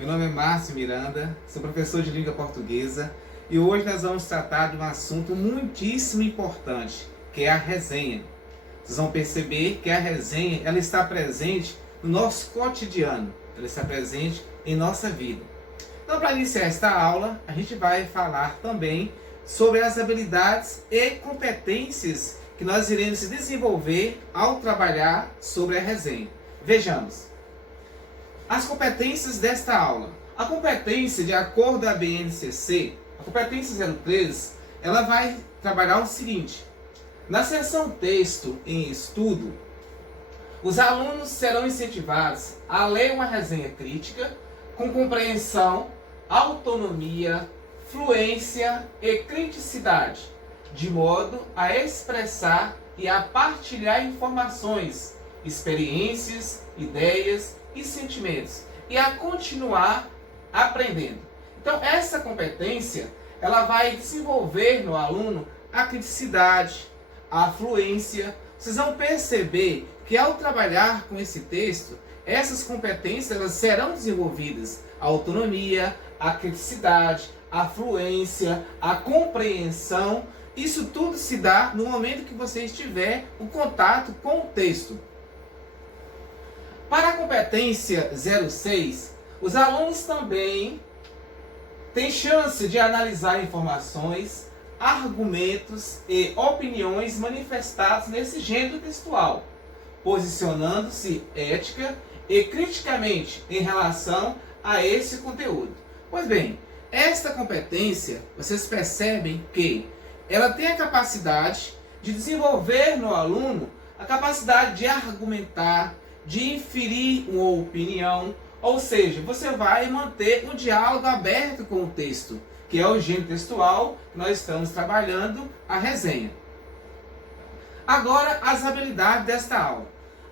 Meu nome é Márcio Miranda, sou professor de língua portuguesa e hoje nós vamos tratar de um assunto muitíssimo importante, que é a resenha. Vocês vão perceber que a resenha ela está presente no nosso cotidiano, ela está presente em nossa vida. Então, para iniciar esta aula, a gente vai falar também sobre as habilidades e competências que nós iremos desenvolver ao trabalhar sobre a resenha. Vejamos. As competências desta aula. A competência, de acordo com a BNCC, a competência 03, ela vai trabalhar o seguinte. Na seção texto em estudo, os alunos serão incentivados a ler uma resenha crítica com compreensão, autonomia, fluência e criticidade, de modo a expressar e a partilhar informações, experiências, ideias e sentimentos, e a continuar aprendendo. Então, essa competência, ela vai desenvolver no aluno a criticidade, a fluência. Vocês vão perceber que ao trabalhar com esse texto, essas competências elas serão desenvolvidas. A autonomia, a criticidade, a fluência, a compreensão. Isso tudo se dá no momento que você estiver em contato com o texto. Para a competência 06, os alunos também têm chance de analisar informações, argumentos e opiniões manifestados nesse gênero textual, posicionando-se ética e criticamente em relação a esse conteúdo. Pois bem, esta competência, vocês percebem que ela tem a capacidade de desenvolver no aluno a capacidade de argumentar, de inferir uma opinião, ou seja, você vai manter um diálogo aberto com o texto, que é o gênero textual que nós estamos trabalhando a resenha. Agora, as habilidades desta aula.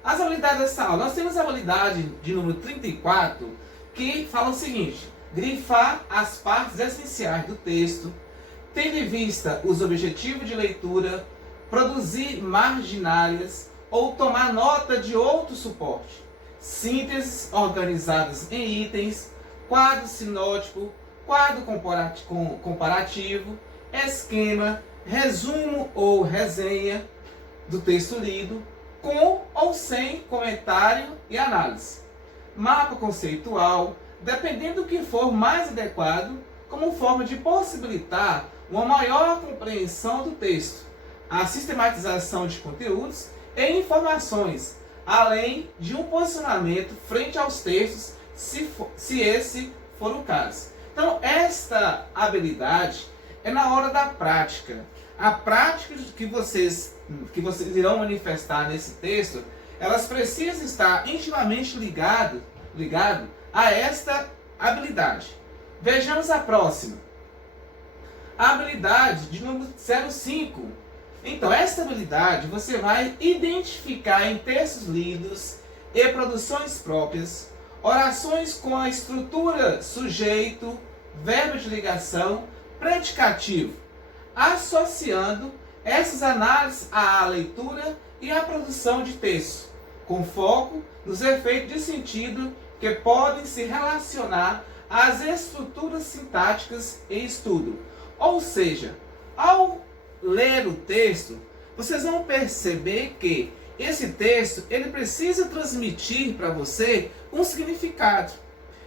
As habilidades desta aula, nós temos a habilidade de número 34, que fala o seguinte: grifar as partes essenciais do texto, tendo em vista os objetivos de leitura, produzir marginárias ou tomar nota de outro suporte, sínteses organizadas em itens, quadro sinótico, quadro comparativo, esquema, resumo ou resenha do texto lido, com ou sem comentário e análise, mapa conceitual, dependendo do que for mais adequado, como forma de possibilitar uma maior compreensão do texto, a sistematização de conteúdos e informações, além de um posicionamento frente aos textos, se esse for o caso. Então, esta habilidade é na hora da prática. A prática que vocês irão manifestar nesse texto, elas precisam estar intimamente ligado a esta habilidade. Vejamos a próxima. A habilidade de número 05. Então, esta habilidade você vai identificar em textos lidos e produções próprias, orações com a estrutura sujeito, verbo de ligação, predicativo, associando essas análises à leitura e à produção de texto, com foco nos efeitos de sentido que podem se relacionar às estruturas sintáticas em estudo. Ou seja, ao ler o texto, vocês vão perceber que esse texto ele precisa transmitir para você um significado.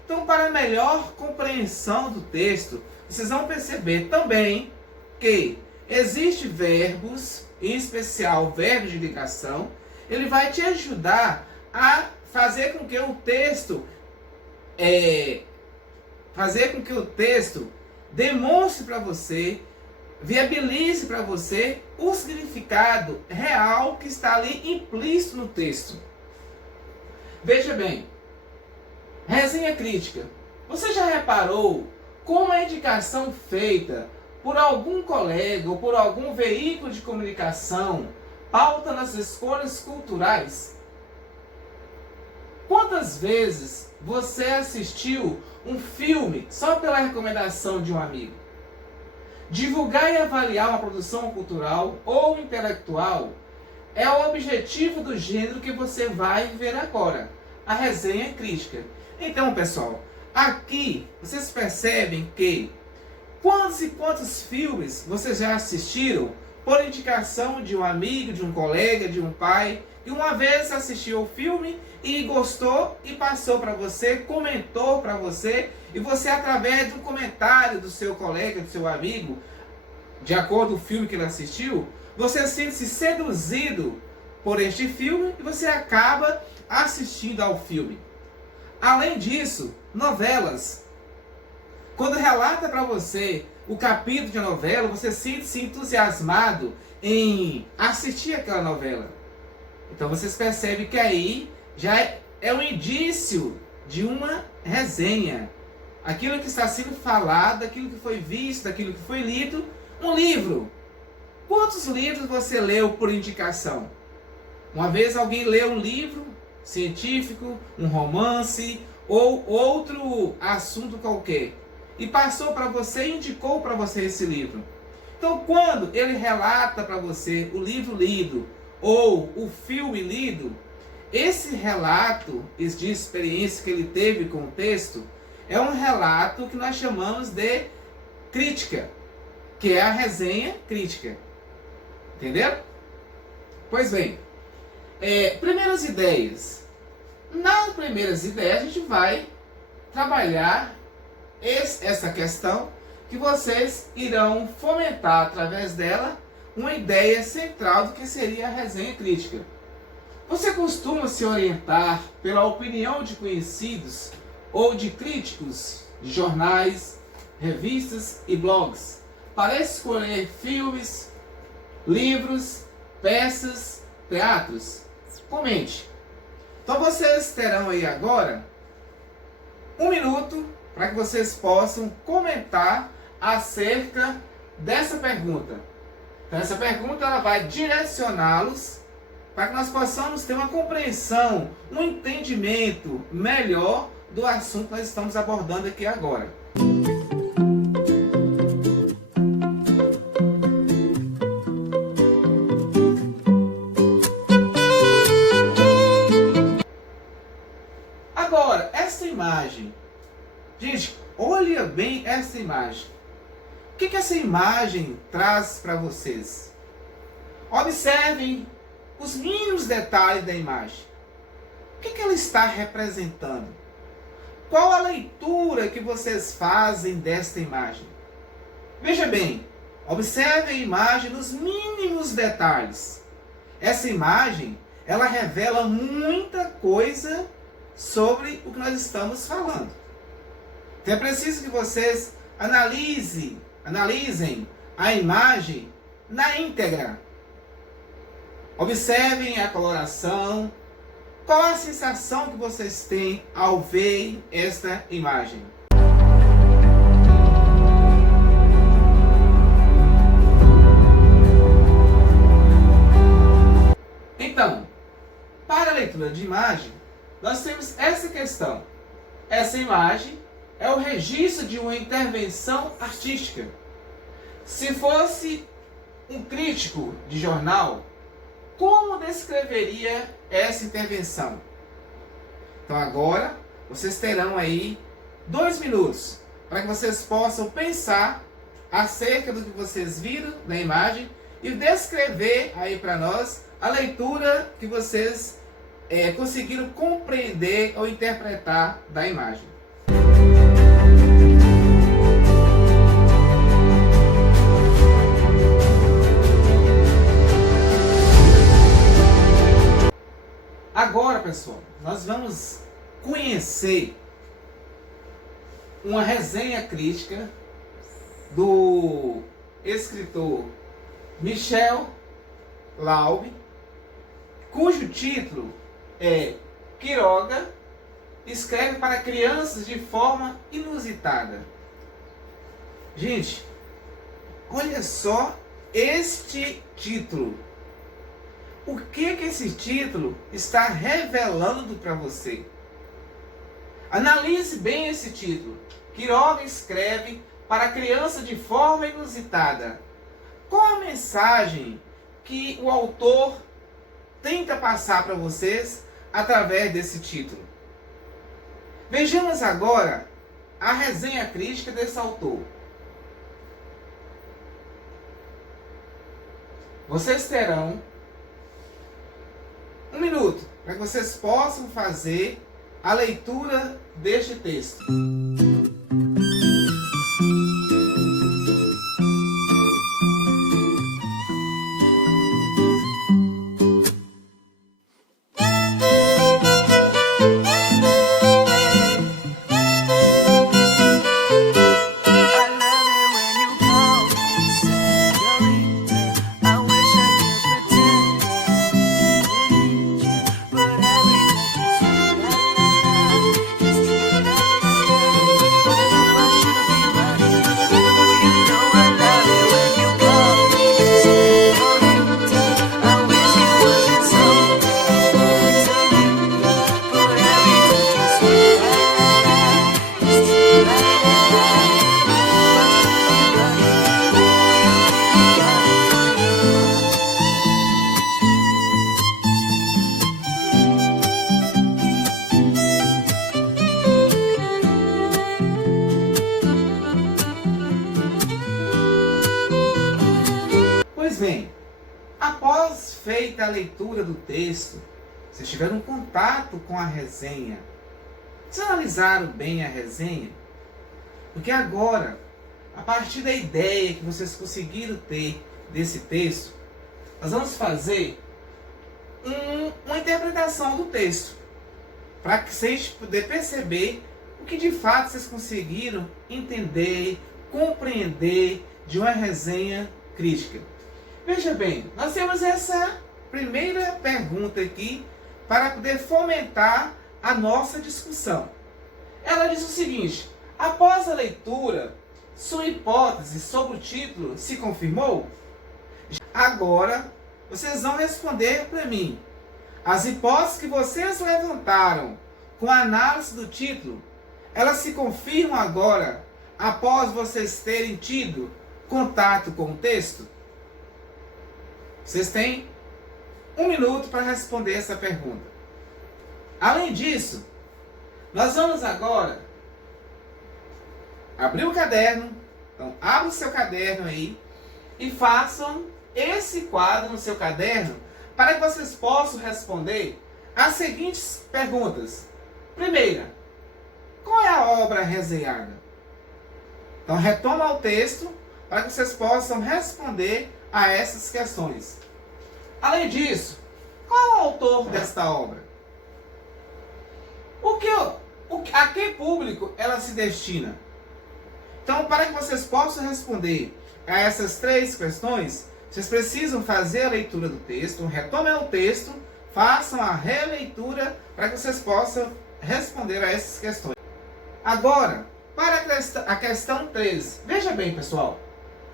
Então, para melhor compreensão do texto, vocês vão perceber também que existem verbos, em especial verbos de ligação, ele vai te ajudar a fazer com que o texto demonstre para você, viabilize para você o significado real que está ali implícito no texto. Veja bem, resenha crítica. Você já reparou como a indicação feita por algum colega ou por algum veículo de comunicação pauta nas escolhas culturais? Quantas vezes você assistiu um filme só pela recomendação de um amigo? Divulgar e avaliar uma produção cultural ou intelectual é o objetivo do gênero que você vai ver agora, a resenha crítica. Então, pessoal, Aqui, vocês percebem que quantos e quantos filmes vocês já assistiram por indicação de um amigo, de um colega, de um pai, que uma vez assistiu o filme e gostou e passou para você, comentou para você, e você, através de um comentário do seu colega, do seu amigo, de acordo com o filme que ele assistiu, você sente-se seduzido por este filme e você acaba assistindo ao filme. Além disso, novelas. Quando relata para você o capítulo de novela, você sente-se entusiasmado em assistir aquela novela. Então vocês percebem que aí já é um indício de uma resenha. Aquilo que está sendo falado, aquilo que foi visto, aquilo que foi lido. Um livro. Quantos livros você leu por indicação? Uma vez alguém leu um livro científico, um romance ou outro assunto qualquer e passou para você e indicou para você esse livro. Então, quando ele relata para você o livro lido ou o filme lido, esse relato de experiência que ele teve com o texto é um relato que nós chamamos de crítica, que é a resenha crítica. Entendeu? Pois bem, primeiras ideias. Nas primeiras ideias a gente vai trabalhar essa questão que vocês irão fomentar através dela uma ideia central do que seria a resenha crítica. Você costuma se orientar pela opinião de conhecidos ou de críticos de jornais, revistas e blogs para escolher filmes, livros, peças, teatros? Comente. Então vocês terão aí agora 1 minuto para que vocês possam comentar acerca dessa pergunta. Então essa pergunta ela vai direcioná-los para que nós possamos ter uma compreensão, um entendimento melhor do assunto que nós estamos abordando aqui agora. Agora, essa imagem. Gente, olha bem essa imagem. O que essa imagem traz para vocês? Observem os mínimos detalhes da imagem. O que ela está representando? Qual a leitura que vocês fazem desta imagem? Veja bem, observe a imagem nos mínimos detalhes. Essa imagem, ela revela muita coisa sobre o que nós estamos falando. Então é preciso que vocês analisem a imagem na íntegra. Observem a coloração. Qual a sensação que vocês têm ao ver esta imagem? Então, para a leitura de imagem, nós temos essa questão. Essa imagem é o registro de uma intervenção artística. Se fosse um crítico de jornal, como descreveria essa intervenção? Então agora, vocês terão aí 2 minutos para que vocês possam pensar acerca do que vocês viram na imagem e descrever aí para nós a leitura que vocês conseguiram compreender ou interpretar da imagem. Agora, pessoal, nós vamos conhecer uma resenha crítica do escritor Michel Laube, cujo título é Quiroga escreve para crianças de forma inusitada. Gente, olha só este título. O que esse título está revelando para você? Analise bem esse título. Quiroga escreve para criança de forma inusitada. Qual a mensagem que o autor tenta passar para vocês através desse título? Vejamos agora a resenha crítica desse autor. Vocês terão 1 minuto para que vocês possam fazer a leitura deste texto. Pois bem, após feita a leitura do texto, vocês tiveram contato com a resenha. Vocês analisaram bem a resenha? Porque agora, a partir da ideia que vocês conseguiram ter desse texto, nós vamos fazer uma interpretação do texto, para que vocês possam perceber o que de fato vocês conseguiram entender, compreender de uma resenha crítica. Veja bem, nós temos essa primeira pergunta aqui para poder fomentar a nossa discussão. Ela diz o seguinte: após a leitura, sua hipótese sobre o título se confirmou? Agora, vocês vão responder para mim. As hipóteses que vocês levantaram com a análise do título, elas se confirmam agora, após vocês terem tido contato com o texto? Vocês têm 1 minuto para responder essa pergunta. Além disso, nós vamos agora abrir o caderno. Então, abra o seu caderno aí e façam esse quadro no seu caderno para que vocês possam responder as seguintes perguntas. Primeira, qual é a obra resenhada? Então, retoma o texto para que vocês possam responder a essas questões. Além disso, qual é o autor desta obra? A que público ela se destina? Então, para que vocês possam responder a essas 3 questões, vocês precisam fazer a leitura do texto, retomem o texto, façam a releitura para que vocês possam responder a essas questões. Agora, para a questão 13. Veja bem, pessoal.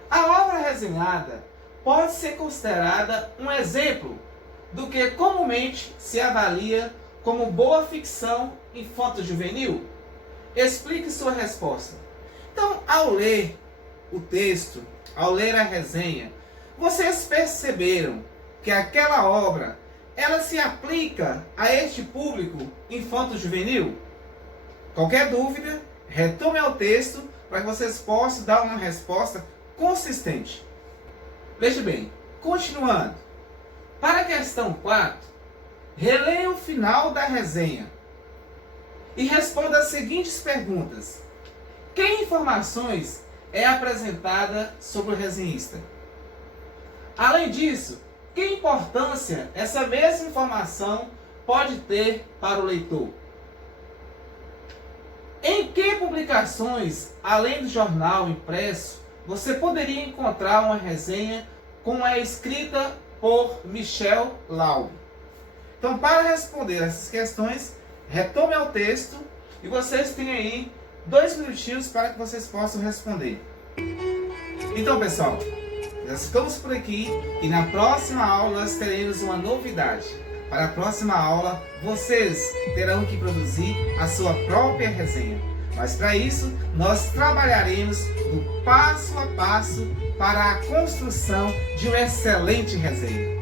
A obra resenhada pode ser considerada um exemplo do que comumente se avalia como boa ficção infanto-juvenil? Explique sua resposta. Então, ao ler o texto, ao ler a resenha, vocês perceberam que aquela obra, ela se aplica a este público infanto-juvenil? Qualquer dúvida, retome ao texto para que vocês possam dar uma resposta consistente. Veja bem, continuando. Para a questão 4, releia o final da resenha e responda as seguintes perguntas. Que informações é apresentada sobre o resenhista? Além disso, que importância essa mesma informação pode ter para o leitor? Em que publicações, além do jornal impresso, você poderia encontrar uma resenha como é escrita por Michel Laub? Então, para responder essas questões, retome ao texto e vocês têm aí 2 minutinhos para que vocês possam responder. Então, pessoal, nós ficamos por aqui e na próxima aula nós teremos uma novidade. Para a próxima aula, vocês terão que produzir a sua própria resenha. Mas para isso, nós trabalharemos no passo a passo para a construção de uma excelente resenha.